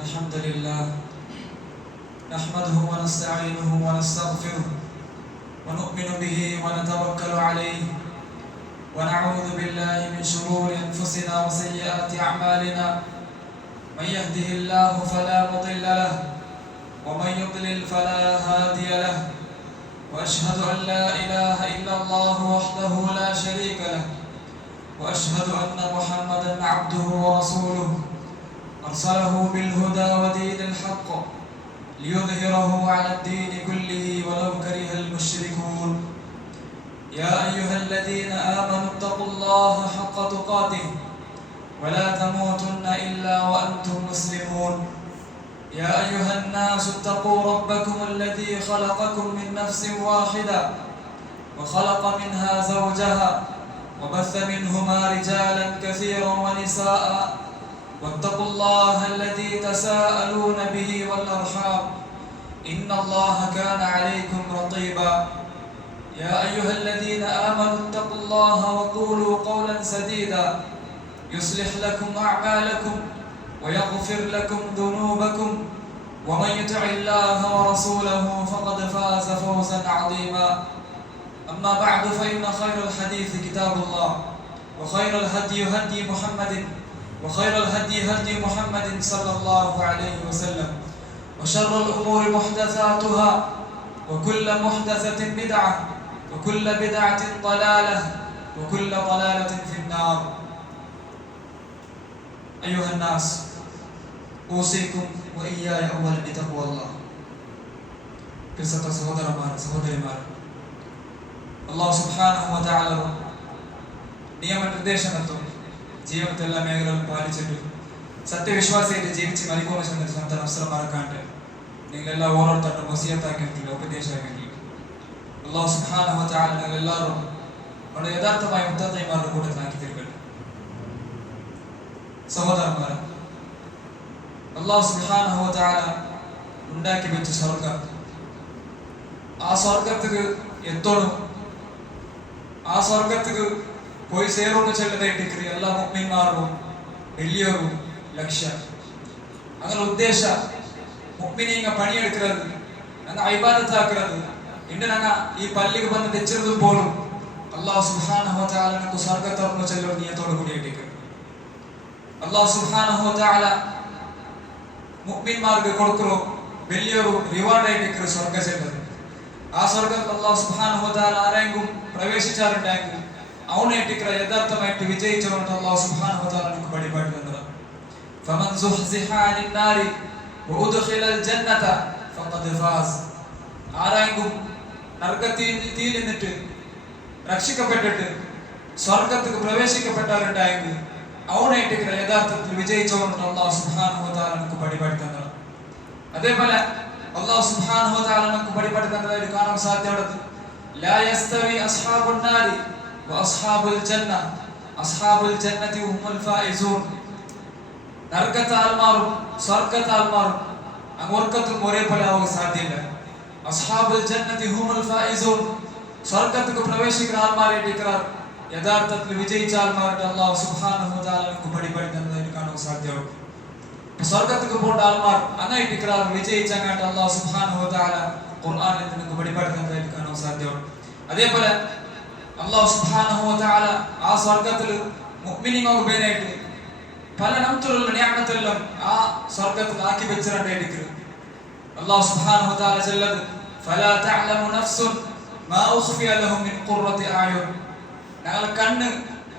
الحمد لله نحمده ونستعينه ونستغفره ونؤمن به ونتوكل عليه ونعوذ بالله من شرور أنفسنا وسيئات أعمالنا من يهده الله فلا مضل له ومن يضلل فلا هادي له وأشهد أن لا إله إلا الله وحده لا شريك له وأشهد أن محمدا عبده ورسوله أرسله بالهدى ودين الحق ليظهره على الدين كله ولو كره المشركون يا أيها الذين آمنوا اتقوا الله حق تقاته ولا تموتن إلا وأنتم مسلمون يا أيها الناس اتقوا ربكم الذي خلقكم من نفس واحدة وخلق منها زوجها وبث منهما رجالا كثيرا ونساء واتقوا الله الذي تساءلون به والأرحام إن الله كان عليكم رقيبا يا أيها الذين آمنوا اتقوا الله وقولوا قولا سديدا يصلح لكم أعمالكم ويغفر لكم ذنوبكم ومن يطع الله ورسوله فقد فاز فوزا عظيما أما بعد فإن خير الحديث كتاب الله وخير الهدي هدي محمد وخير الهدي هدي محمد صلى الله عليه وسلم وشر الأمور محدثاتها وكل محدثة بدعة وكل بدعة ضلالة وكل ضلالة في النار أيها الناس أوصيكم وإياي أولا بتقوى الله قصة സഹോദരന്മാർ അല്ലാഹു സുബ്ഹാനഹു വ തആല നിയമനിർദ്ദേശങ്ങളും ജീവിതത്തിലെ എല്ലാ മേഖലകളും പാലിച്ചിട്ട് സത്യവിശ്വാസിയായിട്ട് ജീവിച്ച് മരിക്കുന്ന സ്വന്തം അവസരം മറക്കാണ്ട് നിങ്ങളെല്ലാം ഓരോരുത്തരുടെ വസിയത്താക്കിയിട്ടില്ല ഉപദേശമാക്കിയിട്ടില്ല അല്ലാഹു സുബ്ഹാനഹു വ തആല നിങ്ങളെല്ലാവരും നമ്മുടെ യഥാർത്ഥമായ മുത്തഖീമാരുടെ കൂട്ടത്തിലാക്കി തീർക്കട്ടെ. സഹോദരന്മാരെ, അല്ലാഹു സുബ്ഹാനഹു വ തആല ഉണ്ടാക്കി വെച്ച സ്വർഗ്ഗം, ആ സ്വർഗ്ഗത്തിക്ക് എത്തോളും, ആ സ്വർഗ്ഗത്തിക്ക് പോയി സേറോന്ന് ചെല്ലതായിട്ട് എല്ലാ മുഅ്മിന്മാർക്കും വലിയൊരു ലക്ഷ്യം. അങ്ങനെ ഉദ്ദേശ മുഅ്മിനീങ്ങ പണിയെടുക്കുന്നത് അങ്ങ് ഇബാദത്താക്കുന്നത് ഇന്ന് ഞങ്ങൾ ഈ പള്ളിക്ക് വന്ന് തെച്ചത് പോലും അല്ലാഹു സുബ്ഹാനഹു വ തആല നമുക്ക് സ്വർഗ്ഗത്തോട് ചെല്ലുന്ന നിയത്തോട് കൂടിയിട്ട് അല്ലാഹു സുബ്ഹാനഹു വ തആല മുഅ്മിന്മാർക്ക് കൊടുക്കുന്ന വലിയൊരു റിവാർഡായിട്ട് സ്വർഗ്ഗ ചെല്ലുന്നത്. ആ സ്വർഗ്ഗത്തിൽ അല്ലാഹു സുബ്ഹാനഹു വ തആല ആരെങ്കിലും പ്രവേശിച്ചാലുണ്ടെങ്കിൽ അവനായിട്ട് യഥാർത്ഥമായിട്ട് വിജയിച്ചവർക്ക് അല്ലാഹു സുബ്ഹാനഹു വ തആല നമുക്ക് വഴിപാട് തന്നത്. ഫമൻ സുഹ്സിഹ അനിൻ നാരി വഉദ്ഖിലൽ ജന്നത ഫഖദ് ഫാസ്. ആരെങ്കിലും നരകത്തിൽ നിന്നിട്ട് രക്ഷിക്കപ്പെട്ടിട്ട് സ്വർഗ്ഗത്തിൽ പ്രവേശിക്കപ്പെട്ടാലുണ്ടെങ്കിൽ അവനായിട്ട് യഥാർത്ഥത്തിൽ വിജയിച്ചവർക്ക് അല്ലാഹു സുബ്ഹാനഹു വ തആല നമുക്ക് വഴിപാട് തന്നത്. അതേപോലെ അല്ലാഹു സുബ്ഹാനഹു വ തആല നമുക്ക് വഴിപാട് തന്നതായിട്ട് കാണാൻ സാധ്യതയുള്ളത് ലാ യസ്തവി അസ്ഹാബുൻ നാരി വഅസ്ഹാബുൽ ജന്ന അസ്ഹാബുൽ ജന്നതി ഹുമുൽ ഫായിസൂൻ. നരകത്താൽമാരും സ്വർഗ്ഗത്താൽമാരും അങ്ങോർക്കത്തും ഒരേപോലെ ആവാൻ സാധ്യല്ല. അസ്ഹാബുൽ ജന്നതി ഹുമുൽ ഫായിസൂൻ, സ്വർഗ്ഗത്തിൽ പ്രവേശിക്കുന്ന ആൾമാരായിട്ട് യഥാർത്ഥത്തിൽ വിജയിച്ച ആൾമാരുടെ അല്ലാഹു സുബ്ഹാനഹു വ തആല നമുക്ക് വഴിപാട് തന്നതായിട്ട് കാണാൻ സാധ്യതയുണ്ട്. സ്വർഗ്ഗത്തിൽ പോണ്ട ആൾമാർ അങ്ങായിട്ട് വിജയിച്ച അങ്ങാട്ട് അല്ലാഹു സുബ്ഹാനഹു വ തആല ഖുർആനിൽ നമുക്ക് വഴിപാട് തന്നതായിട്ട് കാണാൻ സാധ്യതയുണ്ട്. അതേപോലെ അല്ലാഹു സുബ്ഹാനഹു വ തആല ആ സ്വർഗ്ഗത്തിൽ മുഅ്മിനീങ്ങൾക്ക് വേണ്ടിയിട്ട് പല നമത്തുള്ള നിഅമത്തുകളും ആ സ്വർഗ്ഗത്തിൽ ആക്കി വെച്ചിട്ടുണ്ട്. അല്ലാഹു സുബ്ഹാനഹു വ തആല ചൊല്ലത് ഫലാ തഅലമു നഫ്സുൻ മാ ഉഖ്ഫിയ ലഹും മിൻ ഖുർറത്തി അയുൻ. ഞങ്ങൾ കണ്ണ്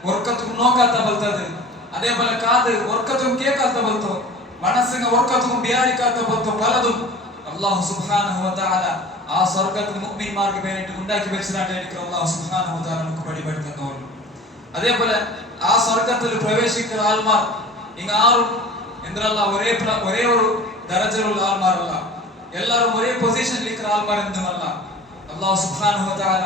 ഒർക്കത്തും നോക്കാത്ത പോലത്തത്, അതേപോലെ കാത് ഒർക്കത്തും കേൾക്കാത്ത പോലത്തോ, മനസ്സിന് ഒർക്കത്തും വിചാരിക്കാത്ത പോലത്തോ പലതും അല്ലാഹു സുബ്ഹാനഹു വ തആല ആ സ്വർഗ്ഗത്തിൽ മുഅ്മിന്മാർക്ക് വേണ്ടിയിട്ട് ഉണ്ടാക്കി വെച്ചിട്ടാണ് അല്ലാഹു സുബ്ഹാനഹു വ തആല നമുക്ക് വഴിപാട് തന്നോളൂ. അതേപോലെ ആ സ്വർഗ്ഗത്തിൽ പ്രവേശിക്കുന്ന ആൾമാർ ആരും എന്തല്ല ഒരേ ഒരു ദറജയിലുള്ള ആൾമാരല്ല, എല്ലാവരും ഒരേ പൊസിഷനിൽ ഇരിക്കുന്ന ആൾമാർ എന്തുമല്ല. അല്ലാഹു സുബ്ഹാനഹു വ തആല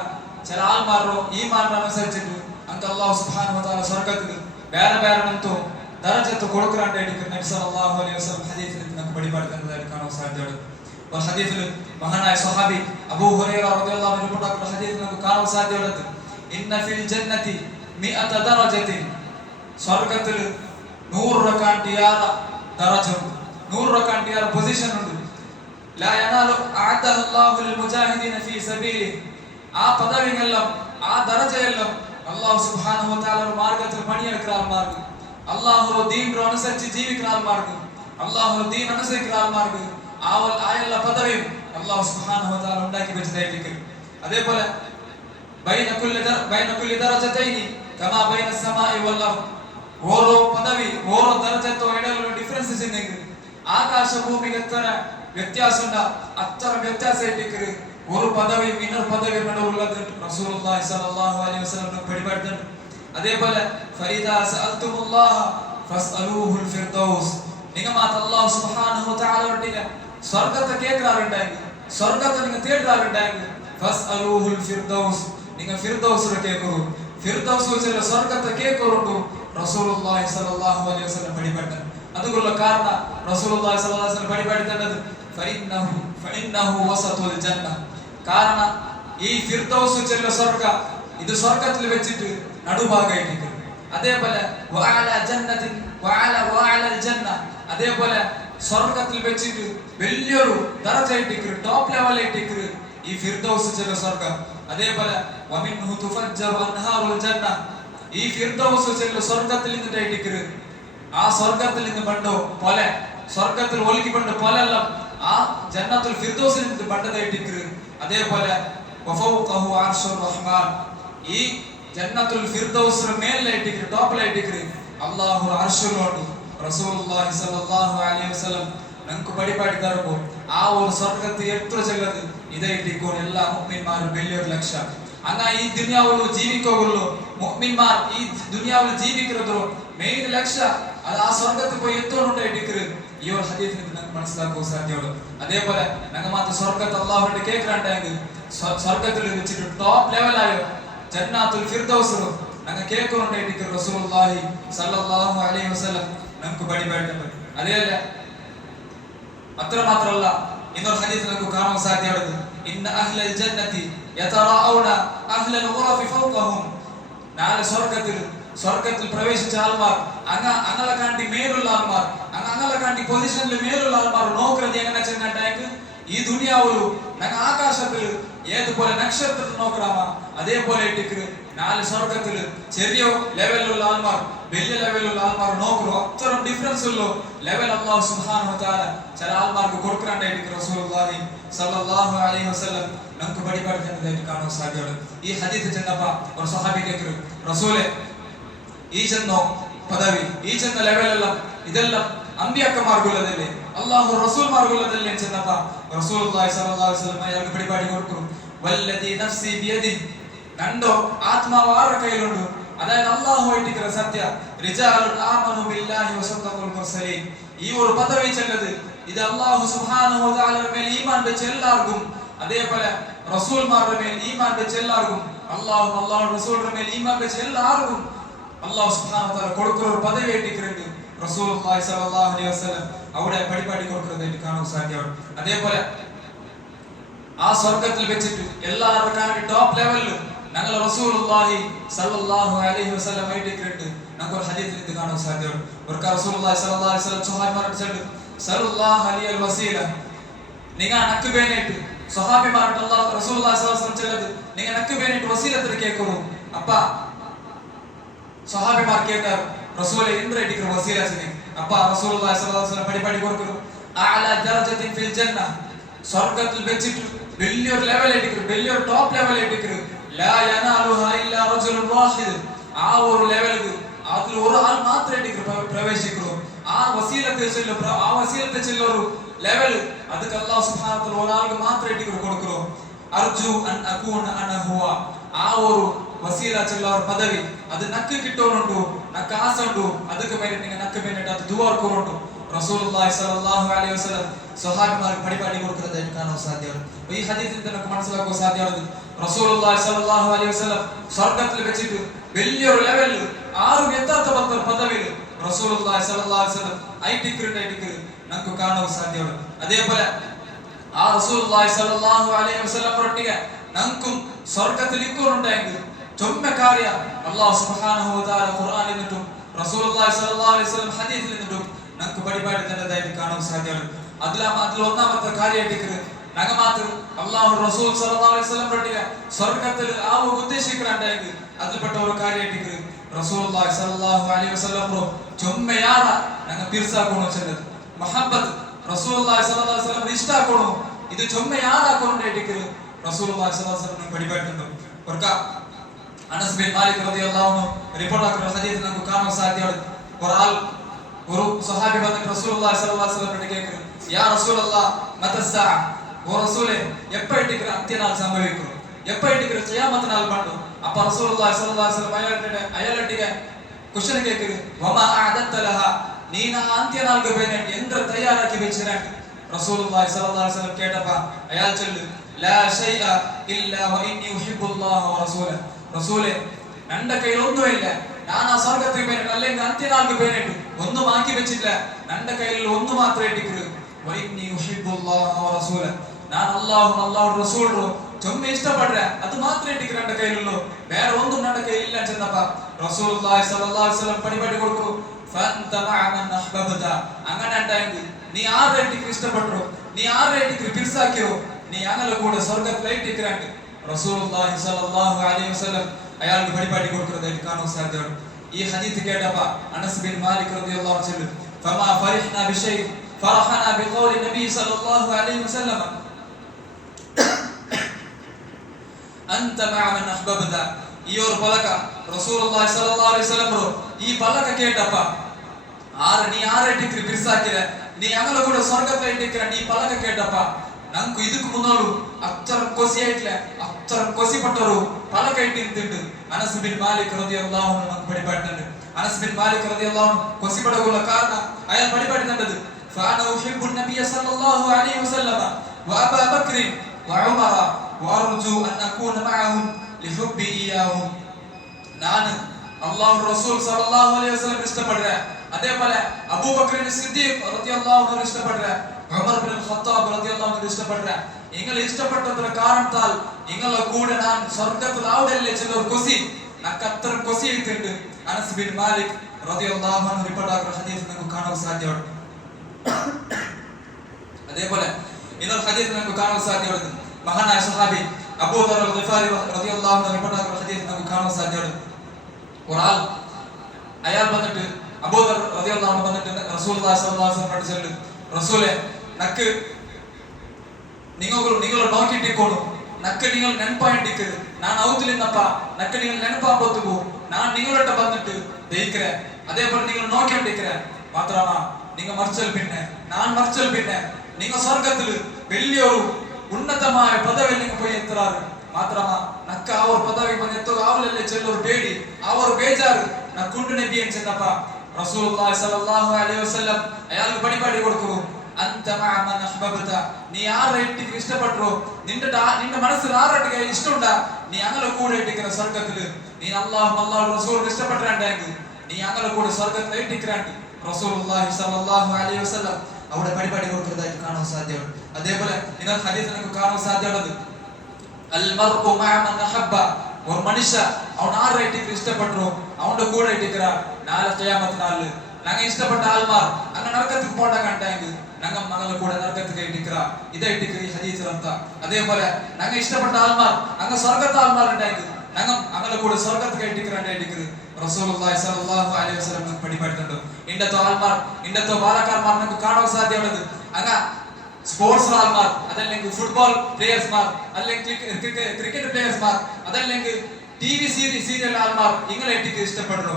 ചില ആൾമാരോ ഈമാനനുസരിച്ചിട്ട് അങ്ങ് അല്ലാഹു സുബ്ഹാനഹു വ തആല സ്വർഗ്ഗത്തിൽ വേറെ വേറെ എന്തോ ദറജത്ത് കൊടുക്കാനായിട്ട് നബി സല്ലല്ലാഹു അലൈഹി വസല്ലം ഹദീസിൽ നമുക്ക് വഴിപാട് തന്നതായിട്ട് കാണാൻ സാധ്യതയുണ്ട്. ഒരു ഹദീസിൽ മഹാനായ സ്വഹാബി അബൂ ഹുറൈറ റളിയല്ലാഹു അൻഹു റിപ്പോർട്ട് ഹദീസിൽ നമുക്ക് കാണാൻ സാധ്യതയുള്ളത് ഇന്ന ഫിൽ ജന്നതി 100 ദറജത്തിൻ, സ്വർഗ്ഗത്തിൽ 100 റകാത്തിയാറ ദറജ 100 റക്കാണ്ടിയാർ പൊസിഷൻ ഉണ്ട്. ലാ യനാലു അഅദല്ലാഹു ലിൽ മുജാഹിദീന ഫീ സബീലി. ആ പദവിയെല്ലാം ആ ദറജയെല്ലാം അല്ലാഹു സുബ്ഹാനഹു വ തആല മാർഗ്ഗത്തിൽ പണിയെടുക്കുന്ന ആൾമാർക്ക്, അല്ലാഹു ദീൻ അനുസരിച്ച് ജീവിക്കുന്ന ആൾമാർക്ക്, അല്ലാഹു ദീൻ അനുസരിക്കുന്ന ആൾമാർക്ക് ആ എല്ലാ പദവിയും അല്ലാഹു സുബ്ഹാനഹു വ തആല ഉണ്ടാക്കി വെച്ചതായിരിക്കും. അതേപോലെ ബൈന കുല്ലി ദറജതൈനി കമാ ബൈന സമാഇ വൽ അർദ്. ഓരോ പദവി ഓരോ ദറജത്തോ ഇടയിലുള്ള ഡിഫറൻസസ് ഉണ്ടെങ്കിൽ ആകാശ ഭൂമിക്ക് എത്ര വ്യത്യാസമുണ്ട്, അത്ര വ്യത്യാസമായിട്ട് ഒരു പദവിയും ഇന്നൊരു പദവിയും ഉള്ളത് റസൂലുള്ളാഹി സ്വല്ലല്ലാഹു അലൈഹി വസല്ലം പഠിപ്പിച്ചിട്ടുണ്ട്. അതേപോലെ ഫരീദാ സഅൽതുമുല്ലാഹ ഫസ്അലൂഹുൽ ഫിർദൗസ്. നിങ്ങൾ മാത്രം അല്ലാഹു സുബ്ഹാനഹു വ തആലയോട് സ്വർഗ്ഗത്തെ കേൾക്കാറുണ്ടെങ്കിൽ, സ്വർഗ്ഗത്തെ നിങ്ങൾ തേടാറുണ്ടെങ്കിൽ ഫസ്അലൂഹുൽ ഫിർദൗസ്, നിങ്ങൾ ഫിർദൗസിനെ കേൾക്കൂ. ഫിർദൗസ് വെച്ചുള്ള സ്വർഗ്ഗത്തെ കേൾക്കുറുണ്ടു റസൂലുള്ളാഹി സ്വല്ലല്ലാഹു അലൈഹി വസല്ലം പഠിപ്പിച്ചിട്ടുണ്ട്. അതുകൊള്ള കാരണം റസൂലുള്ളാഹി സ്വല്ലല്ലാഹു അലൈഹി വസല്ലം പഠിപ്പിച്ചിട്ടുണ്ട് ഫഇന്നഹു വസതുൽ ജന്ന. കാരണം ഈ ഫിർദൗസ് വെച്ചുള്ള സ്വർഗ്ഗം ഇത് സ്വർഗ്ഗത്തിൽ വെച്ചിട്ട് നടുഭാഗമായിരിക്കും. അതേപോലെ വഅല ജന്നത്തിൻ വഅലൽ ജന്ന, അതേപോലെ സ്വർഗ്ഗത്തിൽ വെച്ചിട്ട് വലിയൊരു ദറജയായിട്ട് ടോപ്പ് ലെവലായിട്ട് ഈ ഫിർദൗസ് ചെല്ല സ്വർഗ്ഗം. അതേപോലെ വമിൻഹു തുഫജ്ജറു അൻഹാറുൽ ജന്ന. ഈ ഫിർദൗസ് ചെല്ല സ്വർഗ്ഗത്തിൽ നിന്നിട്ടായിട്ട് ആ സ്വർഗ്ഗത്തിൽ നിന്ന് പണ്ടോ പോലെ സ്വർഗ്ഗത്തിൽ ഒഴുകി പണ്ട് പോലെല്ലാം ആ ജന്നത്തുൽ ഫിർദൗസിൽ നിന്ന് പണ്ടതായിട്ട്. അതേപോലെ വഫൗഖഹു അർശുർ റഹ്മാൻ. ഈ ജന്നത്തുൽ ഫിർദൗസിന് മേലായിട്ട് ടോപ്പിലായിട്ട് അല്ലാഹു അർശിലുണ്ട്. റസൂലുള്ളാഹി സ്വല്ലല്ലാഹു അലൈഹി വസല്ലം നമുക്ക് പഠിപ്പാടി തരുമ്പോൾ ആ ഒരു സ്വർഗ്ഗത്തിൽ എത്ര ചെല്ലത് ഇതായിട്ടിക്കോ എല്ലാ മുഅ്മിൻമാരും വലിയൊരു ലക്ഷ്യം. അങ്ങനെ ഈ ദുനിയാവിൽ ജീവിക്കുള്ളൂ മുഅ്മിൻമാർ ഈ ദുനിയാവിൽ ജീവിക്കുന്നതോ മെയിൻ ലക്ഷ്യം അത് ആ സ്വർഗ്ഗത്തിൽ പോയി എത്തോണ്ടായിട്ട് ഈ ഒരു ഹദീസിൽ നമുക്ക് മനസ്സിലാക്കാൻ സാധ്യമാണ്. അതേപോലെ ഞങ്ങൾ മാത്രം സ്വർഗ്ഗത്തെ അല്ലാഹുവിന്റെ കേൾക്കാണ്ടെങ്കിൽ സ്വർഗ്ഗത്തിൽ വെച്ചിട്ട് ടോപ്പ് ലെവലായോ ജന്നാത്തുൽ ഫിർദൗസ് ഞങ്ങൾ കേൾക്കുന്നുണ്ടായിട്ട് റസൂലുള്ളാഹി സ്വല്ലല്ലാഹു അലൈഹി വസല്ലം നമുക്ക് പഠിപ്പിച്ചിട്ടുണ്ട്. അതേയല്ല അത്രമാത്രമല്ല ഇന്നൊരു ഹദീസിൽ നമുക്ക് കാണാൻ സാധ്യമാണ് ഇന്ന അഹ്ലൽ ജന്നതി യതറാഊന അഹ്ലൽ ഗുറഫി ഫൗഖഹും. നാളെ സ്വർഗ്ഗത്തിൽ പ്രവേശിച്ച ആൾമാർ അങ്ങനെ കാണ്ടി മേലുള്ള ആൾമാർ അങ്ങനെ കാണ്ടി പൊസിഷനിൽ മേലുള്ള ആൾമാർ നോക്കുന്നത് എങ്ങനെ ചെന്നിട്ടായിട്ട് ഈ ദുനിയാവിൽ ഞങ്ങൾ ആകാശത്തിൽ ഏതുപോലെ നക്ഷത്രത്തിൽ നോക്കണമ അതേപോലെ നാല് സ്വർഗ്ഗത്തിൽ ചെറിയ ലെവലിലുള്ള ആൾമാർ വലിയ ലെവലിലുള്ള ആൾമാർ നോക്കൂ. അത്തരം ഡിഫറൻസ് ഉള്ള ലെവൽ അല്ലാഹു സുബ്ഹാനഹു വ തആല ചില ആൾമാർക്ക് കൊടുക്കാനായിട്ട് റസൂലുള്ളാഹി സ്വല്ലല്ലാഹു അലൈഹി വസല്ലം നമുക്ക് പഠിപ്പിച്ചതായിട്ട് കാണാൻ സാധ്യമാണ്. ഈ ഹദീസ് ചെന്നപ്പോ ഒരു സ്വഹാബി കേൾക്കു, റസൂലേ ഈ ചെന്നോ പദവി ഈ ചെന്ന ലെവലെല്ലാം ഇതെല്ലാം അമ്പിയാക്കന്മാർക്കുള്ളതല്ലേ, അല്ലാഹു റസൂൽമാർക്കുള്ളതല്ലേ ചെന്നപ്പോ റസൂലുള്ളാഹി സ്വല്ലല്ലാഹു അലൈഹി വസല്ലം അയാൾക്ക് പഠിപ്പാടി കൊടുക്കും. വല്ലദി നഫ്സി ബിയദി, കണ്ടോ ആത്മാവ് ആരുടെ കയ്യിലുണ്ട്, അതായത് അല്ലാഹുവായിട്ട് സത്യ റിജാലുൻ ആമനു ബില്ലാഹി വസദ്ദഖുൽ മുർസലീൻ. ഈ ഒരു പദവി ചെല്ലത് ഇത് അല്ലാഹു സുബ്ഹാനഹു വ തആലയുടെ മേൽ ഈമാൻ വെച്ച എല്ലാവർക്കും, അതേപോലെ റസൂൽമാരുടെ മേൽ ഈമാൻ വെച്ച എല്ലാവർക്കും, അല്ലാഹു റസൂലിന്റെ മേൽ ഈമാൻ വെച്ച എല്ലാവർക്കും അല്ലാഹു സുബ്ഹാനഹു വ തആല കൊടുക്കുന്ന ഒരു പദവി ആയിട്ട് റസൂലുള്ളാഹി സ്വല്ലല്ലാഹു അലൈഹി വസല്ലം അവിടെ പഠിപ്പാടി കൊടുക്കുന്നതായിട്ട് കാണാൻ സാധ്യമാണ്. അതേപോലെ ആ സ്വർഗ്ഗത്തിൽ വെച്ചിട്ട് എല്ലാവരും ടോപ്പ് ലെവലിൽ ഞങ്ങൾ റസൂലുള്ളാഹി സ്വല്ലല്ലാഹു അലൈഹി വസല്ലം ആയിട്ട് നമുക്ക് ഒരു ഹദീസിൽ ഇത് കാണാൻ സാധ്യമാണ്. ഒരു റസൂലുള്ളാഹി സ്വല്ലല്ലാഹു അലൈഹി വസല്ലം സ്വഹാബിമാരോട് ചൊല്ലു സല്ലല്ലാഹു അലൈഹി വസീല. നിങ്ങൾ നക്ക് വേനേറ്റ് സ്വഹാബിമാരോട് അല്ലാഹു റസൂലുള്ളാഹി സ്വല്ലല്ലാഹു അലൈഹി വസല്ലം ചൊല്ലത് നിങ്ങൾ നക്ക് വേനേറ്റ് വസീലത്തിൽ കേൾക്കുന്നു. അപ്പ സ്വഹാബിമാർ കേൾക്കാർ റസൂലെ ഇന്ദ്രേറ്റിക്ക് വസീല ചെന്നെ. അപ്പ റസൂലുള്ളാഹി സ്വല്ലല്ലാഹു അലൈഹി വസല്ലം പഠിപ്പാടി കൊടുക്കുന്നു അഅല ദറജത്തിൻ ഫിൽ ജന്ന, സ്വർഗ്ഗത്തിൽ വെച്ചിട്ട് വലിയൊരു ലെവലായിട്ട് വലിയൊരു ടോപ്പ് ലെവലായിട്ട് ലാ യനാലുഹാ ഇല്ലാ റജുലുൻ വാഹിദ്. ആ ഒരു ലെവലിൽ അതിൽ ഒരാൾ മാത്രമേ പ്രവേശിക്കൂ. ആ വസീലത്തെ ചെല്ലൊരു ലെവൽ അത് അല്ലാഹു സുബ്ഹാനഹു വ തആല ഒരാൾക്ക് മാത്രമേ കൊടുക്കൂ. അർജു അൻ അകൂന അന ഹുവ. ആ ഒരു വസീല ചെല്ല ഒരു പദവി അത് നക്ക് കിട്ടോനുണ്ടു, നക്ക് ആസ ഉണ്ടു, ಅದಕ್ಕೆ ಮೇಲೆ നിങ്ങൾ നക്ക് വേണ്ടിട്ട് അത് ദുആ കൊറുണ്ടു. റസൂലുള്ളാഹി സ്വല്ലല്ലാഹു അലൈഹി വസല്ലം സ്വഹാബിമാർക്ക് പഠിപ്പാടി കൊടുക്കുന്നതായിട്ട് കാണാൻ സാധ്യമാണ്. ഈ ഹദീസിൽ നമുക്ക് മനസ്സിലാക്കാൻ സാധ്യമാണ് റസൂലുള്ളാഹി സ്വല്ലല്ലാഹു അലൈഹി വസല്ലം സ്വർഗ്ഗത്തിൽ വെച്ചിട്ട് വലിയൊരു ലെവലിൽ ആരും എത്താത്ത പദവിയിൽ റസൂലുള്ളാഹി സ്വല്ലല്ലാഹു അലൈഹി വസല്ലം ഐറ്റിക്ക് നമുക്ക് കാണാൻ സാധ്യമാണ്. അതേപോലെ ആ റസൂലുള്ളാഹി സ്വല്ലല്ലാഹു അലൈഹി വസല്ലം ഒട്ടിಗೆ നമുക്കും സ്വർഗ്ഗത്തിൽ ഇക്കുന്നുണ്ടെങ്കിൽ ചൊമ്മ കാര്യ അല്ലാഹു സുബ്ഹാനഹു വ തആല ഖുർആനിൽ നിന്നും റസൂലുള്ളാഹി സ്വല്ലല്ലാഹു അലൈഹി വസല്ലം ഹദീസിൽ നിന്നും നമുക്ക് പടിപാടുന്നതായിട്ട് കാണാൻ സാധ്യമാണ്. അതിൽ ഒന്നാമത്തെ കാര്യമായിട്ട് ഞങ്ങ മാത്രം അള്ളാഹു റസൂൽ സല്ലല്ലാഹു അലൈഹി വസല്ലം പറഞ്ഞ സ്വർഗ്ഗത്തിൽ ആവോ ഉദ്ദേശിക്കണ്ടായെങ്കിൽ അതിൽപ്പെട്ട ഒരു കാര്യമായിട്ട് റസൂലുള്ളാഹി സ്വല്ലല്ലാഹു അലൈഹി വസല്ലം ചുമ്മയാറ ഞങ്ങ പിർസാക്കണോ ചെന്നത് മഹബ്ബത്ത് റസൂലുള്ളാഹി സ്വല്ലല്ലാഹു അലൈഹി വസല്ലം ഇഷ്ടാക്കണോ ഇത് ചുമ്മയാറാക്കൊണ്ടായിട്ട് റസൂലുള്ളാഹി സ്വല്ലല്ലാഹു അലൈഹി വസല്ലം പടിപാടുന്നുണ്ട്. ഒർക്ക അനസ് ബിൻ മാലിക് റളിയല്ലാഹു അൻഹു റിപ്പോർട്ട് ആക്കുന്ന ഹദീസ് നമുക്ക് കാണാൻ സാധ്യമാണ്. ഒരു സഹാബി വന്നിട്ട് റസൂലുള്ളാഹി സ്വല്ലല്ലാഹു അലൈഹി വസല്ലം കേൾക്കുന്നു, യാ റസൂലല്ലാഹ് മതസ്സാ, ഓ റസൂലേ എപ്പോഴേക്ക് അന്ത്യനാൾ സംഭവിക്കും, എപ്പോഴേക്ക് ഖിയാമത്ത് നാൾ ബണ്ടു. അപ്പൊ റസൂലുള്ളാഹി സ്വല്ലല്ലാഹു അലൈഹി വസല്ലം അയാളൊട്ടിಗೆ ಕ್ವೆಶ್ಚನ್ ಕೇಳಿದ್ರು, ವಮಾ ಅಅದತ ಲಹ, ನೀನ ಅಂತ್ಯನಾಲ್ಗೆ ಬೇನೆ ಎಂದ್ರ ತಯಾರಾಕಿ ಬೆಚ್ಚಿರಾಂಟ್. റസൂലുള്ളാഹി സ്വല്ലല്ലാഹു അലൈഹി വസല്ലം കേട്ടപ്പ അയാൾ ചൊല്ലു, ലാ ഷൈഅ ഇല്ലാ വഇന്നി ഉഹിബ്ബുല്ലാഹ വറസൂല. റസൂലേ എൻ്റെ കയ്യിൽ ഒന്നുമില്ല, ഞാൻ ആ സ്വർഗ്ഗത്തിൽ പോയിട്ട് അല്ലെങ്കിൽ അന്ത്യനാൾക്ക് പോയിട്ട് ഒന്നും ആക്കി വെച്ചില്ല, എൻ്റെ കയ്യിൽ ഒന്ന് മാത്രമേ ഇട്ടിക്കൂ, വഇന്നി ഉഹിബ്ബുല്ലാഹ വറസൂല, ഞാൻ അല്ലാഹു അല്ലാഹു റസൂലും ചൊമ്മ ഇഷ്ടപ്പെടുற അത് മാത്രമേ ഇട്ടിക്കൂ എൻ്റെ കയ്യിലുള്ളൂ, വേറെ ഒന്നും എൻ്റെ കയ്യിലില്ല ചെന്നപ്പ റസൂലുള്ളാഹി സ്വല്ലല്ലാഹു അലൈഹി വസല്ലം പടിപാടി കൊടുക്കൂ, ഫന്തമഅ മൻ അഹ്ബബ്ത, അങ്ങനെ ഉണ്ടായെങ്കിൽ നീ ആരുടെ ഇട്ടിക്ക് ഇഷ്ടപ്പെട്ടു, നീ ആരുടെ ഇട്ടിക്ക് പിർസാക്കിയോ, നീ അങ്ങനെ കൂടെ സ്വർഗ്ഗത്തിലേക്ക് ഇട്ടിക്കറാണ്ട്. റസൂലുള്ളാഹി സ്വല്ലല്ലാഹു അലൈഹി വസല്ലം അയാൾക്ക് പടിപാടി കൊടുക്കുന്നതായിട്ട് കാണാൻ സാധ്യമാണ്. ഈ ഹദീസ് കേട്ടപ്പ അനസ് ബിൻ മാലിക് റളിയല്ലാഹു അൻഹു ചൊല്ലും, ഫമാ ഫരിഹ്നാ ബിശൈ ഫറഹനാ ബിഖൗലി നബി സ്വല്ലല്ലാഹു അലൈഹി വസല്ലം അൻത മഅ മൻ അഹ്ബബ്ത. ഈ ഒരു പലക റസൂലുള്ളാഹി സ്വല്ലല്ലാഹു അലൈഹി വസല്ലം ഈ പലക കേട്ടപ്പ നീ ആരുടെ പിർസാക്കിയ, നീ അങ്ങനെ കൂടെ സ്വർഗ്ഗത്തിലേക്ക് ഈ പലക കേട്ടപ്പ നമുക്ക് ಇದಕ್ಕೆ മുന്നോളൂ അത്ര കൊസിയായിട്ടില്ല, അത്ര കൊസിപ്പെട്ടൊരു പലക ഇട്ടിട്ടുണ്ട്. അനസ് ബിൻ മാലിക് റളിയല്ലാഹു അൻഹു നമുക്ക് പടിപാടുന്നുണ്ട്. അനസ് ബിൻ മാലിക് റളിയല്ലാഹു അൻഹു കൊസിപ്പെടാനുള്ള കാരണം അയാൾ പടിപാടുന്നുണ്ട്, ഫഅന ഉഹിബ്ബു നബിയ സല്ലല്ലാഹു അലൈഹി വസല്ലം വഅബൂ ബക്ർ വഉമർ വഅർജു അൻ അകൂന മഅഹും ലിഹുബ്ബി ഇയാഹും. ഞാൻ അല്ലാഹു റസൂൽ സല്ലല്ലാഹു അലൈഹി വസല്ലം ഇഷ്ടപ്പെടുക, അതേപോലെ അബൂബക്കർ സിദ്ദീഖ് റളിയല്ലാഹു അൻഹു ഇഷ്ടപ്പെടുക, ഉമർ ബിൻ ഖത്താബ് റളിയല്ലാഹു അൻഹു ഇഷ്ടപ്പെടുക. നിങ്ങൾ ഇഷ്ടപ്പെട്ടത്ര കാരണത്താൽ നിങ്ങളുടെ കൂടെ ഞാൻ സ്വർഗ്ഗത്തിൽ ആവുകയല്ലേ ചെന്ന ഒരു കൊസി നമുക്ക് അത്ര കൊസി ഇട്ടുണ്ട്. അനസ് ബിൻ മാലിക് റളിയല്ലാഹു അൻഹു റിപ്പോർട്ട് ആക്കുന്ന ഹദീസ് നമുക്ക് കാണാൻ സാധ്യമാണ്. അതേപോലെ ഇന്നൊരു ഹദീസ് നമുക്ക് കാണാൻ സാധ്യമാണ്. മഹാനായ സഹാബി അബൂ ദർ അൽ ഗിഫാരി റളിയല്ലാഹു അൻഹു റിപ്പോർട്ട് ആക്കുന്ന ഹദീസ് നമുക്ക് കാണാൻ സാധ്യമാണ്. ഒരാൾ അയാൾ വന്നിട്ട് അബൂ ദർ റളിയല്ലാഹു അൻഹു വന്നിട്ട് റസൂലുള്ളാഹി സ്വല്ലല്ലാഹു അലൈഹി വസല്ലം ചൊല്ലു, റസൂലേ നക്ക് നിങ്ങൾ നോക്കിട്ടിക്കോളൂ, നക്ക് നിങ്ങൾ നെനപ്പായിട്ടിക്കരുത്, ഞാൻ ഔത്തിലിന്നപ്പ നക്ക് നിങ്ങൾ നെനപ്പാമ്പത്തു പോകും, ഞാൻ നിങ്ങളോട്ട് വന്നിട്ട് ദഹിക്കറേ, അതേപോലെ നിങ്ങൾ നോക്കിക്കൊണ്ടിരിക്കറേ, മാത്രമാ നിങ്ങൾ മറിച്ചൽ പിന്നെ ഞാൻ മറിച്ചൽ പിന്നെ നിങ്ങൾ സ്വർഗത്തില് വലിയൊരു ഉന്നതമായ പദവിയിൽ നിങ്ങൾ പോയി എത്താറ്, മാത്രമാ നക്ക ആ ഒരു പദവി പോയി എത്തുക ആവലല്ലേ ചെല്ലൊരു പേടി ആ ഒരു ബേജാറ് നക്കുണ്ട് നബി എന്ന് ചെന്നപ്പ റസൂലുള്ളാഹി സ്വല്ലല്ലാഹു അലൈഹി വസല്ലം അയാൾക്ക് പടിപാടി കൊടുക്കുന്നു, അൻത മഅ മൻ അഹ്ബബ്ത, നീ ആരുടെ ഇട്ടിക്ക് ഇഷ്ടപ്പെട്ടോ, നിന്റെ മനസ്സിൽ ആരുടെ ഇഷ്ടമുണ്ടാ, നീ അങ്ങനെ കൂടെ ഇട്ടിക്കുന്ന സ്വർഗ്ഗത്തില് നീ അല്ലാഹു റസൂൽ ഇഷ്ടപ്പെട്ടാണ്ടെങ്കിൽ നീ അങ്ങനെ കൂടെ സ്വർഗ്ഗത്തിൽ ഇട്ടിക്കറാണ്ട്. റസൂലുള്ളാഹി സ്വല്ലല്ലാഹു അലൈഹി വസല്ലം അവിടെ പടിപാടി കൊടുക്കുന്നതായിട്ട് കാണാൻ സാധ്യമാണ്. അതേപോലെ നിങ്ങൾ ഹദീസ് നമുക്ക് കാണാൻ സാധ്യതയുള്ളത്, അൽ മർഉ മഅ മൻ അഹബ്ബ, ഒരു മനുഷ്യ അവൻ ആരുടെ ഇട്ടിക്ക് ഇഷ്ടപ്പെട്ടോ അവന്റെ കൂടെ ഇട്ടിക്കറ നാളെ ഖിയാമത്ത് നാളില് ഞങ്ങൾ ഇഷ്ടപ്പെട്ട ആൾമാർ അങ്ങ് നരകത്തിൽ പോണ്ട കണ്ടെങ്കിൽ ഞങ്ങൾ മകളെ കൂടെ നരകത്തിൽ ഇട്ടിക്കറ ഇതേ ഇട്ടിക്കറ ഈ ഹദീസിൽ അർത്ഥം. അതേപോലെ ഞങ്ങൾ ഇഷ്ടപ്പെട്ട ആൾമാർ അങ്ങ് സ്വർഗ്ഗത്തെ ആൾമാർ ഉണ്ടെങ്കിൽ ഞങ്ങൾ അങ്ങനെ കൂടെ സ്വർഗ്ഗത്തിൽ ഇട്ടിക്കറ റസൂലുള്ളാഹി സ്വല്ലല്ലാഹു അലൈഹി വസല്ലം നമുക്ക് പടിപാടുന്നുണ്ട്. ഇന്നത്തെ ആൾമാർ ഇന്നത്തെ ബാലക്കാർമാർ നമുക്ക് കാണാൻ സാധ്യതയുള്ളത് അങ്ങ സ്പോർട്സ് ആൾമാർ, അതല്ലെങ്കിൽ ഫുട്ബോൾ പ്ലേയേഴ്സ്മാർ, അല്ലെങ്കിൽ ക്രിക്കറ്റ് പ്ലേയേഴ്സ്മാർ, അതല്ലെങ്കിൽ ടിവി സീരിയൽ ആൾമാർ ഇങ്ങളെ ഇട്ടിക്ക് ഇഷ്ടപ്പെടുന്നു.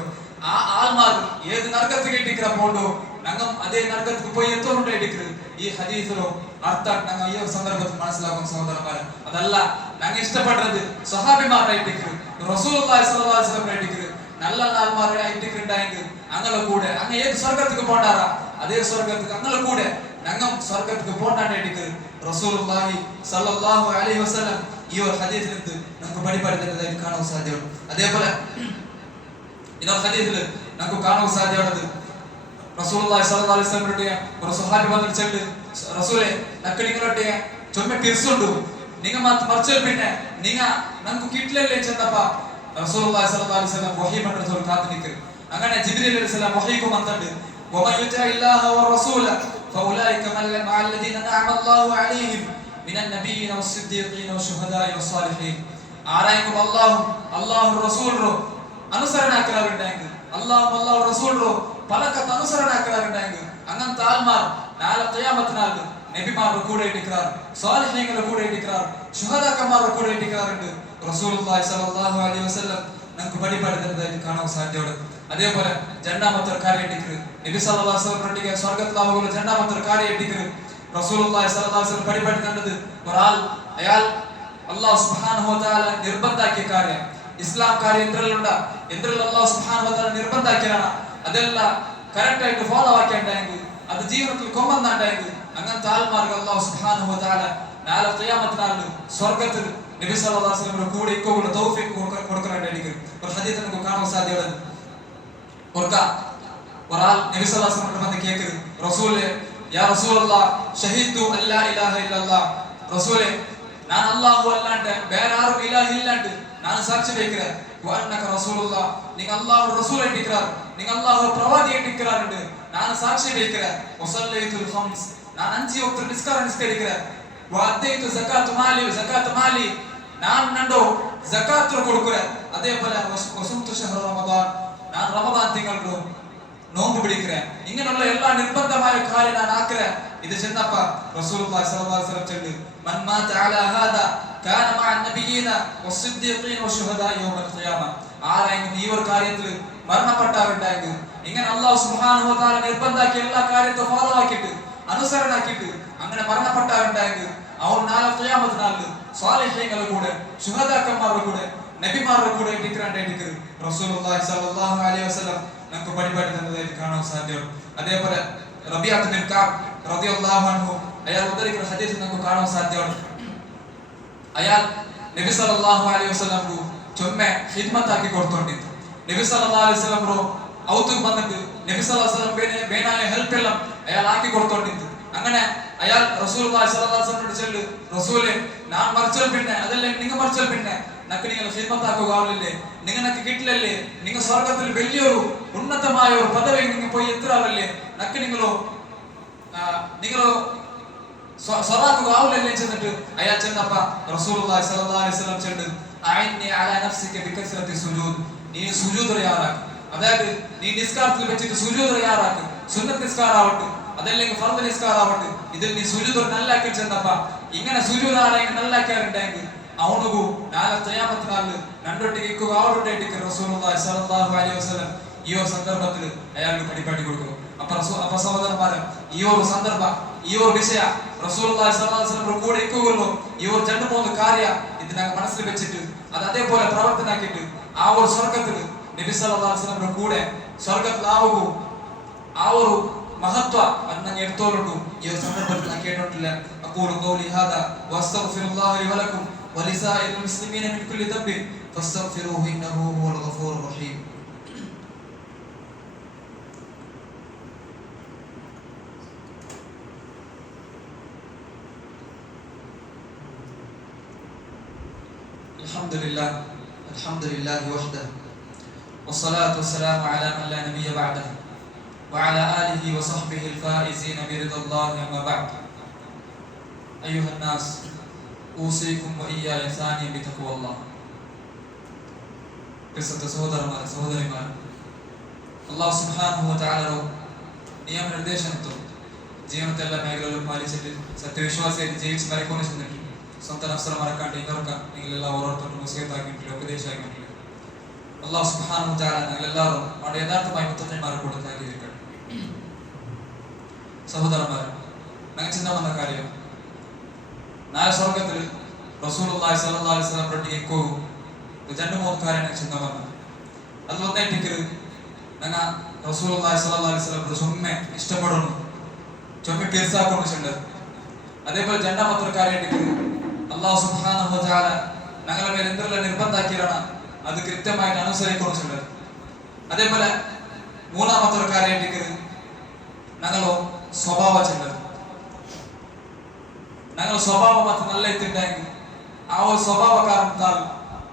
ആ ആൾമാർ ഏത് നരകത്തിൽ ഇട്ടിക്കറ പോണ്ടോ ഞങ്ങൾ അതേ നരകത്തിൽ പോയി എത്തോണ്ട് ഇട്ടിക്കരുത്. ഈ ഹദീസിലോ അർത്ഥം ഞങ്ങൾ ഈ ഒരു സന്ദർഭത്തിൽ മനസ്സിലാക്കും സഹോദരന്മാരെ. അതല്ല ഞങ്ങൾ ഇഷ്ടപ്പെടുന്നത് സ്വഹാബിമാരുടെ ഇട്ടിക്കരുത്, റസൂലുള്ളാഹി സ്വല്ലല്ലാഹു അലൈഹി വസല്ലം ഇട്ടിക്കരുത്, നല്ല ആൾമാരുടെ ഇട്ടിക്കുണ്ടായെങ്കിൽ ഞങ്ങളെ കൂടെ അങ്ങ് ഏത് സ്വർഗ്ഗത്തിൽ പോണ്ടാറാ അതേ സ്വർഗ്ഗത്തിൽ ഞങ്ങളെ കൂടെ ഞങ്ങൾ സ്വർഗ്ഗത്തിൽ പോണ്ടാണ്ട് ഇട്ടിക്കരുത്. റസൂലുള്ളാഹി സ്വല്ലല്ലാഹു അലൈഹി വസല്ലം ഈ ഒരു ഹദീസിൽ നിന്ന് നമുക്ക് പടിപാടുന്നതായിട്ട് കാണാൻ സാധ്യമാണ്. അതേപോലെ ഇന്നൊരു ഹദീസിൽ നമുക്ക് കാണാൻ സാധ്യതയുള്ളത്, റസൂലുള്ളാഹി സ്വല്ലല്ലാഹു അലൈഹി വസല്ലം ഒരു സ്വഹാബി വന്നിട്ട് ചെല്ല്, റസൂലേ നക്ക് നിങ്ങളൊട്ടെ ചൊമ്മ പിർസുണ്ടു, നിങ്ങൾ മറിച്ചൽ പിന്നെ നമുക്ക് കിട്ടില്ലല്ലേ ചെന്നപ്പ റസൂലുള്ളാഹി സ്വല്ലല്ലാഹു അലൈഹി വസല്ലം വഹീ മണ്ഡലത്തിൽ കാത്തു നിൽക്കും. അങ്ങനെ ജിബ്രീൽ അലൈഹിസ്സലാം വഹീക്ക് വന്നിട്ട് ومن يطع الله والرسول فاولئك مع الذين انعم الله عليهم من النبيين والصديقين والشهداء والصالحين. ആരായെങ്കിലും അല്ലാഹു റസൂലോ അനുസരണാക്കലാറുണ്ടെങ്കിൽ അല്ലാഹു റസൂലോ പലകത്ത് അനുസരണാക്കലാറുണ്ടെങ്കിൽ അങ്ങനത്തെ ആൾമാർ നാളെ ഖിയാമത്ത് നാളിൽ നബിമാരുടെ കൂടെ ഇരിക്കാറ്, സ്വാലിഹീങ്ങളുടെ കൂടെ ഇരിക്കാറ്, ശുഹദാക്കന്മാരുടെ കൂടെ ഇരിക്കാറുണ്ട്. റസൂലുള്ളാഹി സ്വല്ലല്ലാഹു അലൈഹി വസല്ലം നമുക്ക് പഠിപ്പെടുത്തുന്നതായിട്ട് കാണാൻ സാധ്യതയുണ്ട്. അതേപോലെ രണ്ടാമത്തെ കാര്യം ഇട്ടിക്കരുത്. നബി സല്ലല്ലാഹു അലൈഹി വസല്ലം പഠിക്കുക സ്വർഗ്ഗത്തിലാവുക രണ്ടാമത്തെ കാര്യം ഇട്ടിക്കരുത്. റസൂലുള്ളാഹി സ്വല്ലല്ലാഹു അലൈഹി വസല്ലം പഠിപ്പെടുത്തേണ്ടത് അയാൾ അല്ലാഹു സുബ്ഹാനഹു വ തആല നിർബന്ധാക്കിയ കാര്യം ഇസ്ലാം കാര്യം എന്തെല്ലാം അല്ലാഹു സുബ്ഹാനഹു വ തആല നിർബന്ധാക്കിയാണ് അതെല്ലാം കറക്റ്റ് ആയിട്ട് ഫോളോ ആക്കിയിട്ടുണ്ടെങ്കിൽ അത് ജീവിതത്തിൽ കൊമ്പന്നാണ്ടെങ്കിൽ അങ്ങനത്തെ ആൾമാർക്ക് അല്ലാഹു സുബ്ഹാനഹു വ തആല നാളെ ഖിയാമത്ത് നാളിൽ സ്വർഗ്ഗത്തിൽ നബി സല്ലല്ലാഹു അലൈഹി വസല്ലം കൂടെ ഇക്കോടെ തൗഫീഖ് കൊടുക്കാനായിട്ട് ഒരു ഹദീസ് നമുക്ക് കാണാൻ സാധ്യതയുണ്ട്. ഒരാൾ നബി സല്ലല്ലാഹു അലൈഹി വസല്ലം വന്ന് കേൾക്കുന്നു, റസൂലേ യാ റസൂലല്ലാഹ് ഷഹീദു അല്ലാ ഇലാഹ ഇല്ലല്ലാഹ്, റസൂലേ ഞാൻ അല്ലാഹു അല്ലാണ്ട് വേറെ ആരും ഇലാഹ ഇല്ലാണ്ട് ഞാൻ സാക്ഷി വയ്க்கிறேன் വഅന്നക റസൂലുള്ളാഹ്, നിങ്ങൾ അല്ലാഹു റസൂൽ ആയിട്ടിക്கிறார், നിങ്ങൾ അല്ലാഹു പ്രവാചി ആയിട്ടിക്கிறாருണ്ട് ഞാൻ സാക്ഷി വയ്க்கிறேன். വസല്ലൈതുൽ ഖംസ്, ഞാൻ 5 വക്ത് നിസ്കാരം നിസ്കരിக்கிறேன். വഅദൈതു സകാത്ത് മാലി, ഞാൻ നണ്ടോ സകാത്ത് കൊടുக்கிறேன். അതേപോലെ വസുംതു ഷഹ്റ റമദാൻ, ഞാൻ റമദാൻ തിങ്കളിലോ നോമ്പ് പിടിக்கிறேன். ഇങ്ങനെയുള്ള എല്ലാ നിർബന്ധമായ കാര്യം ഞാൻ ആക്കുകയാണ്. ഇത് ചെന്നപ്പ റസൂലുള്ളാഹി സ്വല്ലല്ലാഹു അലൈഹി വസല്ലം ചൊല്ലി മൻ മാത അലാ ഹാദാ കാന മഅ നബിയ്യീന വസ്സിദ്ദീഖീന വശുഹദാ യൗമൽ ഖിയാമ, ആരെങ്കിലും ഈ ഒരു കാര്യത്തിൽ മരണപ്പെട്ടാറുണ്ടെങ്കിൽ ഇങ്ങനെ അല്ലാഹു സുബ്ഹാനഹു വ തആല നിർബന്ധാക്കിയ എല്ലാ കാര്യത്തെ ഫോളോ ആക്കിയിട്ട് അനുസരണാക്കിയിട്ട് അങ്ങനെ മരണപ്പെട്ടാറുണ്ടെങ്കിൽ അവർ നാളെ ഖിയാമത്ത് നാളിൽ സ്വാലിഹീങ്ങളുടെ കൂടെ ശുഹദാക്കന്മാരുടെ കൂടെ നബിമാരുടെ കൂടെ ഇരിക്കാനായിട്ട് റസൂലുള്ളാഹി സ്വല്ലല്ലാഹു അലൈഹി വസല്ലം നമുക്ക് പഠിപ്പെടുത്തുന്നതായിട്ട് കാണാൻ സാധ്യമാണ്. അതേപോലെ റബീഅത്ത് ബിൻ കഅബ് റളിയല്ലാഹു അൻഹു അയാൾ ഉദ്ധരിക്കുന്ന ഹദീസ് നമുക്ക് കാണാൻ സാധ്യമാണ്. അയാൾ നബി സല്ലല്ലാഹു അലൈഹി വസല്ലം ചൊമ്മെ ഖിദ്മത്താക്കി കൊടുത്തോണ്ടിരുന്നു. നബി സല്ലല്ലാഹു അലൈഹി വസല്ലം ഔത്തുക്ക് വന്നിട്ട് നബി സല്ലല്ലാഹു അലൈഹി വസല്ലം വേണായ ഹെൽപ്പ് എല്ലാം അയാൾ ആക്കി കൊടുത്തോണ്ടിരുന്നു. അങ്ങനെ അയാൾ റസൂലുള്ളാഹി സ്വല്ലല്ലാഹു അലൈഹി വസല്ലം ചൊല്ലു, റസൂലേ ഞാൻ മരിച്ചാൽ പിന്നെ അതല്ലേ നിങ്ങൾ മരിച്ചാൽ പിന്നെ നക്ക് നിങ്ങൾ ഖിദ്മത്താക്കുക ആവില്ലേ, നിങ്ങൾക്ക് കിട്ടില്ലല്ലേ, നിങ്ങൾ സ്വർഗത്തിൽ വലിയൊരു ഉന്നതമായ ഒരു പദവി നിങ്ങൾ പോയി എത്താവല്ലേ, നക്ക് നിങ്ങളോ സ്വറാക്കുക ആവില്ലല്ലേ ചെന്നിട്ട് അയാൾ ചെന്നപ്പ റസൂലുള്ളാഹി സ്വല്ലല്ലാഹു അലൈഹി വസല്ലം ചൊല്ലു അഇന്നി അലാ നഫ്സിക ബികസ്റത്തി സുജൂദ്, നീ സുജൂദ് തയ്യാറാക്ക്, അതായത് നീ നിസ്കാരത്തിൽ വെച്ചിട്ട് സുജൂദ് തയ്യാറാക്ക്, സുന്നത്ത് നിസ്കാരാവട്ടെ അതല്ലെങ്കിൽ ഫർദ് നിസ്കാരാവട്ടെ ഇതിൽ നീ സുജൂദ് നല്ലാക്കി ചെന്നപ്പ ഇങ്ങനെ സുജൂദ് ആണെങ്കിൽ നല്ലാക്കാറുണ്ടെങ്കിൽ ಅವನಿಗೂ ನಾಳೆ ഖിയാമത്ത് നാളിൽ രണ്ടൊട്ടിക്ക് ആവട്ടെക്ക് റസൂലുള്ളാഹി സ്വല്ലല്ലാഹു അലൈഹി വസല്ലം ഈ ഒരു സന്ദർഭത്തിൽ അയാൾക്ക് പഠിപ്പാട്ടി കൊടുക്കുന്നു. അപ്പൊ സഹോദരന്മാരെ ഈ ഒരു സന്ദർഭ ഈ ഒരു വിഷയ റസൂലുള്ളാഹി സ്വല്ലല്ലാഹു അലൈഹി വസല്ലം കൂടെ ഇരിക്കുകയുള്ളൂ. ഈ ഒരു 2-3 കാര്യ ഇത് ഞങ്ങൾ മനസ്സിൽ വെച്ചിട്ട് അത് അതേപോലെ പ്രവർത്തനാക്കിയിട്ട് ആ ഒരു സ്വർഗത്തിൽ നബി സല്ലല്ലാഹു അലൈഹി വസല്ലം കൂടെ സ്വർഗത്തിലാവുകൂ ആ ഒരു മഹത്വ അത് ഞങ്ങൾ എടുത്തോളുണ്ടു. ഈ ഒരു സന്ദർഭത്തിൽ ഞാൻ കേട്ടിട്ടില്ല. അഖൂലു ഖൗലി ഹാദാ വസ്തഗ്ഫിറുല്ലാഹ ലി വലക്കും ولسائر المسلمين من كل ذنب فاستغفروه انه هو الغفور الرحيم. الحمد لله وحده والصلاة والسلام على من لا نبي بعده وعلى آله وصحبه الفائزين برضا الله. أما بعد أيها الناس ഊസിക്കും വഇയ്യായ സാനിയ ബിതഖ്വല്ലാഹ്. പ്രിയപ്പെട്ട സഹോദരന്മാർ, അല്ലാഹു സുബ്ഹാനഹു വ തആല നിയമനിർദ്ദേശനത്തു ജീവിതത്തെ എല്ലാ മേഖലകളിലും പാലിച്ചിട്ട് സത്യവിശ്വാസിയായിട്ട് ജീവിച്ച് മരിക്കുന്നു ചെന്നിട്ട് സ്വന്തം അവസരം മറക്കാണ്ട് ഇവർക്ക് നിങ്ങളെല്ലാം ഓരോരുത്തരും വസിയത്താക്കിയിട്ടില്ല ഉപദേശമാക്കിയിട്ടില്ല. അല്ലാഹു സുബ്ഹാനഹു വ തആല നിങ്ങളെല്ലാവരും അവിടെ യഥാർത്ഥമായി മുത്തഖീന്മാരെ കൂടെ താക്കിയിരിക്കട്ടെ. സഹോദരന്മാരെ, ഞങ്ങൾ ചിന്ത വന്ന കാര്യം നാളെ സ്വർഗത്തിൽ റസൂലുള്ളാഹി സ്വല്ലല്ലാഹു അലൈഹി വസല്ലം പ്രട്ടിക്കോ 2-3 കാര്യങ്ങൾ ചിന്ത വന്നു. അത് ഒന്നേറ്റിക്ക് ഞങ്ങൾ റസൂലുള്ളാഹി സ്വല്ലല്ലാഹു അലൈഹി വസല്ലം ചൊമ്മെ ഇഷ്ടപ്പെടുന്നു, ചൊമ്മെ തീർച്ചാക്കുന്നു ചെണ്ട്. അതേപോലെ രണ്ടാമത്തെ കാര്യമായിട്ട് അല്ലാഹു സുബ്ഹാനഹു വ തആല ഞങ്ങളുടെ മേൽ എന്തെല്ലാം നിർബന്ധാക്കിയാണ് അത് കൃത്യമായിട്ട് അനുസരിക്കുന്നു ചെണ്ട്. അതേപോലെ മൂന്നാമത്തെ കാര്യമായിട്ട് ഞങ്ങളോ സ്വഭാവ ചെണ്ട്. ഞങ്ങൾ സ്വഭാവം മാത്രം നല്ല എത്തിണ്ടെങ്കിൽ ആ ഒരു സ്വഭാവ കാരണത്താൽ